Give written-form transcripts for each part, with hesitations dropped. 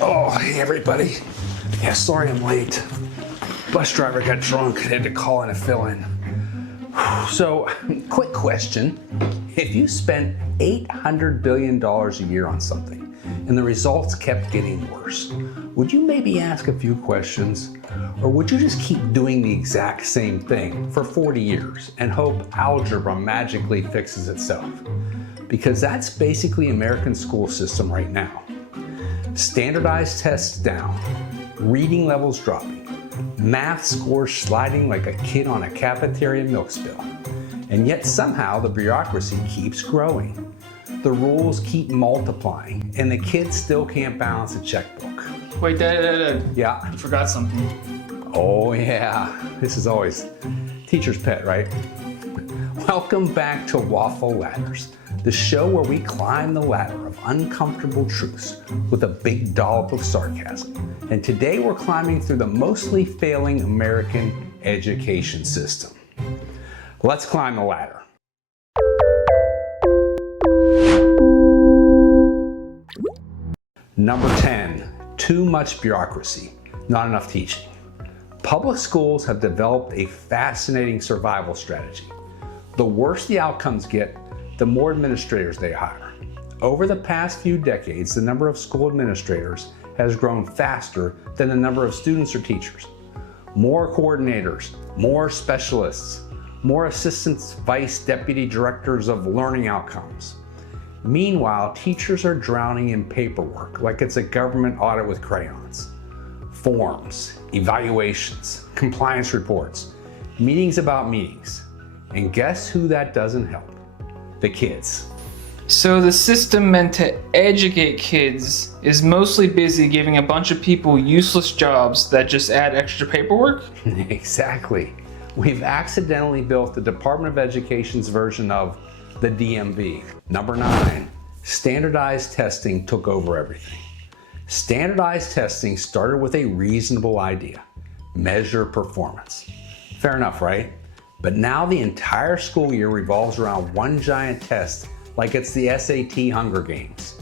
Oh, hey everybody. Yeah, sorry I'm late. Bus driver got drunk, had to call in a fill-in. So, quick question. If you spent $800 billion a year on something and the results kept getting worse, would you maybe ask a few questions? Or would you just keep doing the exact same thing for 40 years and hope algebra magically fixes itself? Because that's basically American school system right now. Standardized tests down, reading levels dropping, math scores sliding like a kid on a cafeteria milk spill. And yet somehow the bureaucracy keeps growing. The rules keep multiplying, and the kids still can't balance a checkbook. Wait, Dad. Yeah. I forgot something. Oh yeah, this is always teacher's pet, right? Welcome back to Waffle Ladders, the show where we climb the ladder of uncomfortable truths with a big dollop of sarcasm. And today we're climbing through the mostly failing American education system. Let's climb the ladder. Number 10, too much bureaucracy, not enough teaching. Public schools have developed a fascinating survival strategy. The worse the outcomes get, the more administrators they hire. Over the past few decades, the number of school administrators has grown faster than the number of students or teachers. More coordinators, more specialists, more assistants, vice deputy directors of learning outcomes. Meanwhile, teachers are drowning in paperwork like it's a government audit with crayons. Forms, evaluations, compliance reports, meetings about meetings. And guess who that doesn't help? The kids. So the system meant to educate kids is mostly busy giving a bunch of people useless jobs that just add extra paperwork? Exactly. We've accidentally built the Department of Education's version of the DMV. Number 9, standardized testing took over everything. Standardized testing started with a reasonable idea: measure performance. Fair enough, right? But now the entire school year revolves around one giant test, like it's the SAT Hunger Games.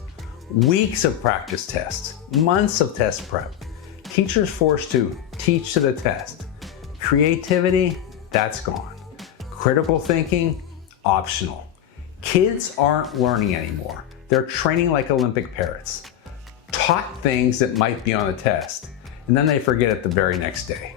Weeks of practice tests, months of test prep. Teachers forced to teach to the test. Creativity, that's gone. Critical thinking, optional. Kids aren't learning anymore. They're training like Olympic parrots. Taught things that might be on the test, and then they forget it the very next day.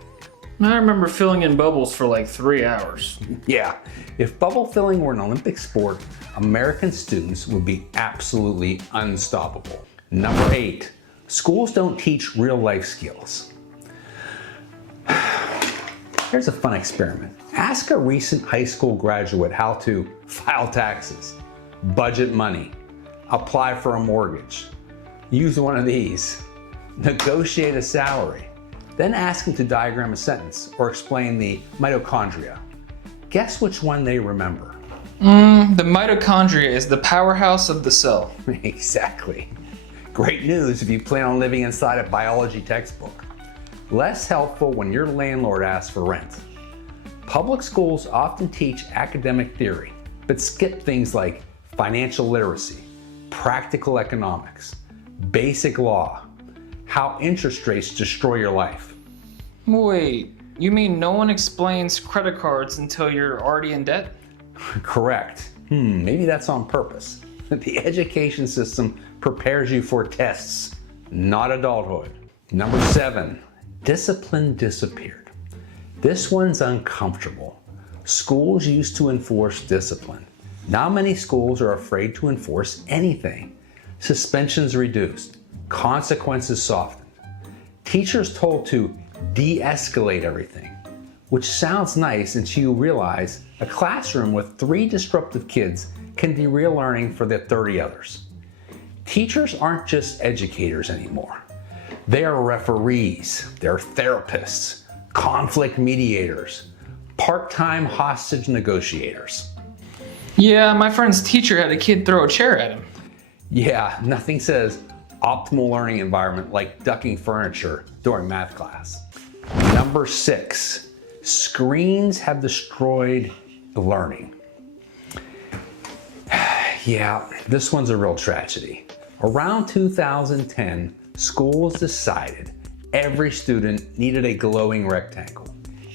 I remember filling in bubbles for like 3 hours. Yeah, if bubble filling were an Olympic sport, American students would be absolutely unstoppable. Number 8, schools don't teach real life skills. Here's a fun experiment. Ask a recent high school graduate how to file taxes, budget money, apply for a mortgage, use one of these, negotiate a salary. Then ask them to diagram a sentence or explain the mitochondria. Guess which one they remember? The mitochondria is the powerhouse of the cell. Exactly. Great news if you plan on living inside a biology textbook. Less helpful when your landlord asks for rent. Public schools often teach academic theory, but skip things like financial literacy, practical economics, basic law, how interest rates destroy your life. Wait, you mean no one explains credit cards until you're already in debt? Correct. Maybe that's on purpose. The education system prepares you for tests, not adulthood. Number 7, discipline disappeared. This one's uncomfortable. Schools used to enforce discipline. Now many schools are afraid to enforce anything. Suspensions reduced, consequences softened. Teachers told to de-escalate everything, which sounds nice until you realize a classroom with 3 disruptive kids can derail learning for the 30 others. Teachers aren't just educators anymore. They are referees, they're therapists, conflict mediators, part-time hostage negotiators. Yeah, my friend's teacher had a kid throw a chair at him. Yeah, nothing says optimal learning environment like ducking furniture during math class. Number 6, screens have destroyed learning. Yeah, this one's a real tragedy. Around 2010, schools decided every student needed a glowing rectangle,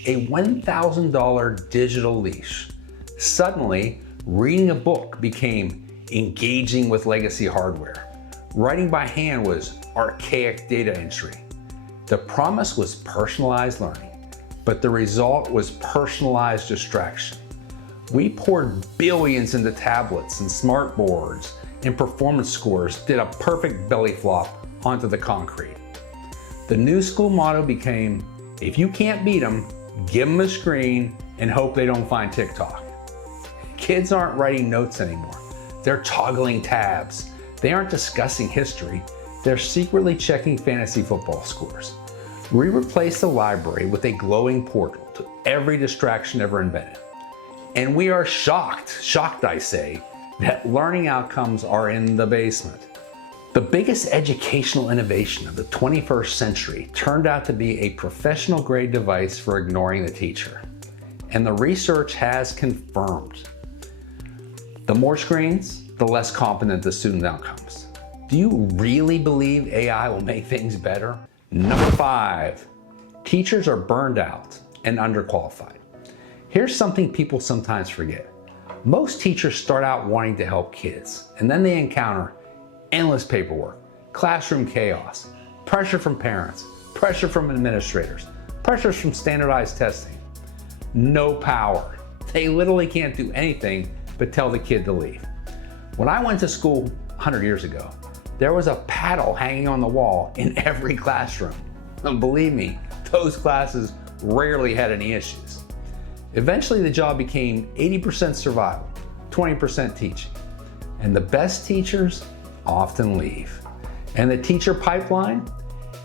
a $1,000 digital leash. Suddenly, reading a book became engaging with legacy hardware. Writing by hand was archaic data entry. The promise was personalized learning, but the result was personalized distraction. We poured billions into tablets and smart boards, and performance scores did a perfect belly flop onto the concrete. The new school motto became, if you can't beat them, give them a screen and hope they don't find TikTok. Kids aren't writing notes anymore. They're toggling tabs. They aren't discussing history. They're secretly checking fantasy football scores. We replaced the library with a glowing portal to every distraction ever invented. And we are shocked I say, that learning outcomes are in the basement. The biggest educational innovation of the 21st century turned out to be a professional grade device for ignoring the teacher. And the research has confirmed. The more screens, the less competent the student outcomes. Do you really believe AI will make things better? Number 5, teachers are burned out and underqualified. Here's something people sometimes forget. Most teachers start out wanting to help kids, and then they encounter endless paperwork, classroom chaos, pressure from parents, pressure from administrators, pressures from standardized testing. No power. They literally can't do anything but tell the kid to leave. When I went to school 100 years ago, there was a paddle hanging on the wall in every classroom. And believe me, those classes rarely had any issues. Eventually the job became 80% survival, 20% teaching. And the best teachers often leave. And the teacher pipeline?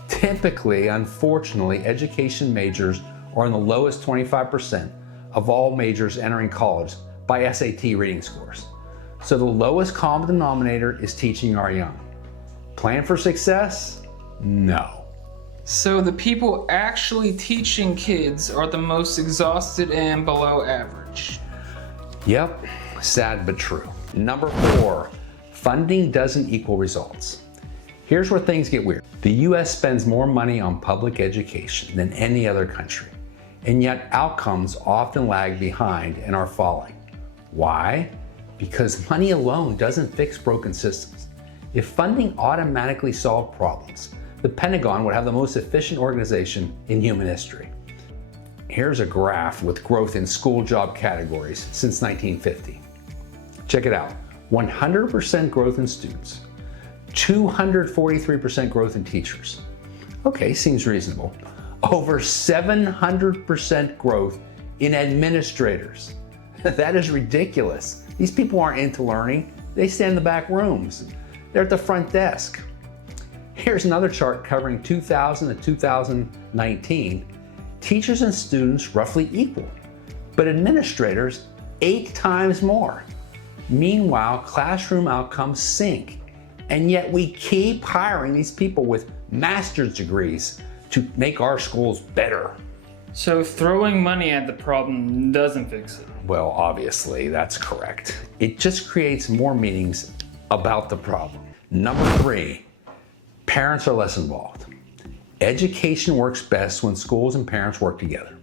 Typically, unfortunately, education majors are in the lowest 25% of all majors entering college by SAT reading scores. So the lowest common denominator is teaching our young. Plan for success? No. So the people actually teaching kids are the most exhausted and below average. Yep, sad but true. Number 4, funding doesn't equal results. Here's where things get weird. The US spends more money on public education than any other country, and yet outcomes often lag behind and are falling. Why? Because money alone doesn't fix broken systems. If funding automatically solved problems, the Pentagon would have the most efficient organization in human history. Here's a graph with growth in school job categories since 1950. Check it out. 100% growth in students, 243% growth in teachers. Okay, seems reasonable. Over 700% growth in administrators. That is ridiculous. These people aren't into learning. They stand in the back rooms. They're at the front desk. Here's another chart covering 2000 to 2019. Teachers and students roughly equal, but administrators 8 times more. Meanwhile, classroom outcomes sink, and yet we keep hiring these people with master's degrees to make our schools better. So throwing money at the problem doesn't fix it. Well, obviously, that's correct. It just creates more meetings about the problem. Number 3, parents are less involved. Education works best when schools and parents work together.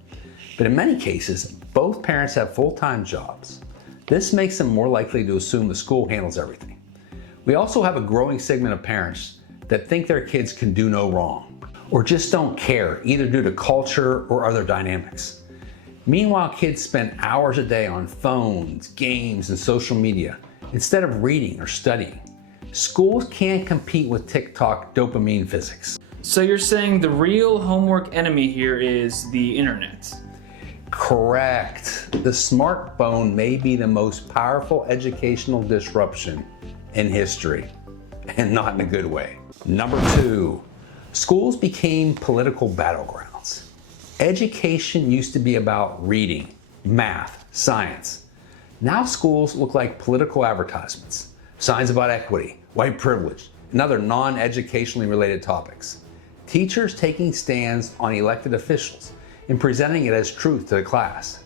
But in many cases, both parents have full-time jobs. This makes them more likely to assume the school handles everything. We also have a growing segment of parents that think their kids can do no wrong, or just don't care, either due to culture or other dynamics. Meanwhile, kids spend hours a day on phones, games, and social media instead of reading or studying. Schools can't compete with TikTok dopamine physics. So you're saying the real homework enemy here is the internet? Correct. The smartphone may be the most powerful educational disruption in history, and not in a good way. Number 2, schools became political battlegrounds. Education used to be about reading, math, science. Now schools look like political advertisements, signs about equity, white privilege, and other non-educationally related topics. Teachers taking stands on elected officials and presenting it as truth to the class.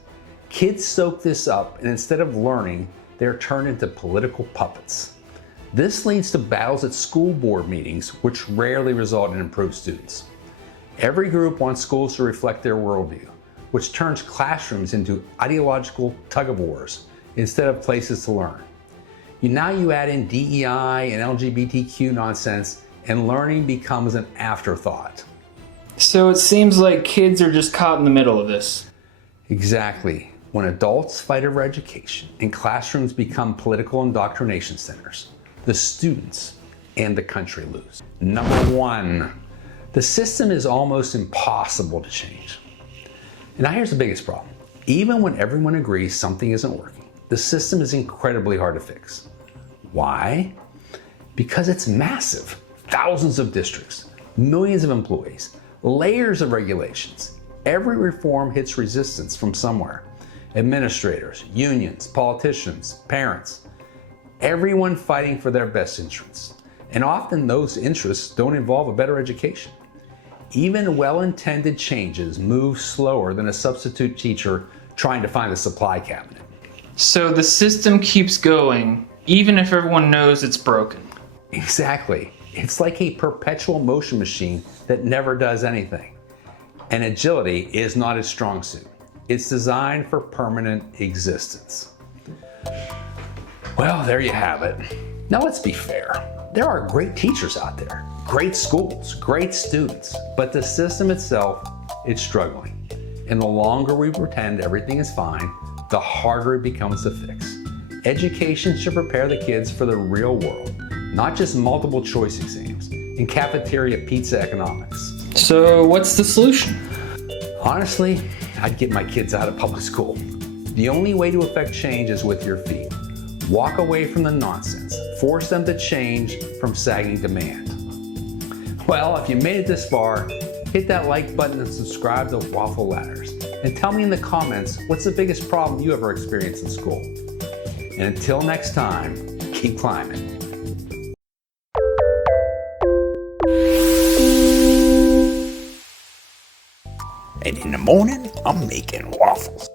Kids soak this up, and instead of learning, they're turned into political puppets. This leads to battles at school board meetings, which rarely result in improved students. Every group wants schools to reflect their worldview, which turns classrooms into ideological tug-of-wars instead of places to learn. Now you add in DEI and LGBTQ nonsense, and learning becomes an afterthought. So it seems like kids are just caught in the middle of this. Exactly. When adults fight over education and classrooms become political indoctrination centers, the students and the country lose. Number one, the system is almost impossible to change. And now here's the biggest problem. Even when everyone agrees something isn't working, the system is incredibly hard to fix. Why? Because it's massive. Thousands of districts, millions of employees, layers of regulations. Every reform hits resistance from somewhere. Administrators, unions, politicians, parents, everyone fighting for their best interests. And often those interests don't involve a better education. Even well-intended changes move slower than a substitute teacher trying to find a supply cabinet. So the system keeps going, even if everyone knows it's broken. Exactly. It's like a perpetual motion machine that never does anything. And agility is not its strong suit. It's designed for permanent existence. Well, there you have it. Now let's be fair. There are great teachers out there, great schools, great students, but the system itself is struggling. And the longer we pretend everything is fine, the harder it becomes to fix. Education should prepare the kids for the real world, not just multiple choice exams and cafeteria pizza economics. So what's the solution? Honestly, I'd get my kids out of public school. The only way to affect change is with your feet. Walk away from the nonsense. Force them to change from sagging demand. Well, if you made it this far, hit that like button and subscribe to Waffle Ladders. And tell me in the comments, what's the biggest problem you ever experienced in school? And until next time, keep climbing. And in the morning, I'm making waffles.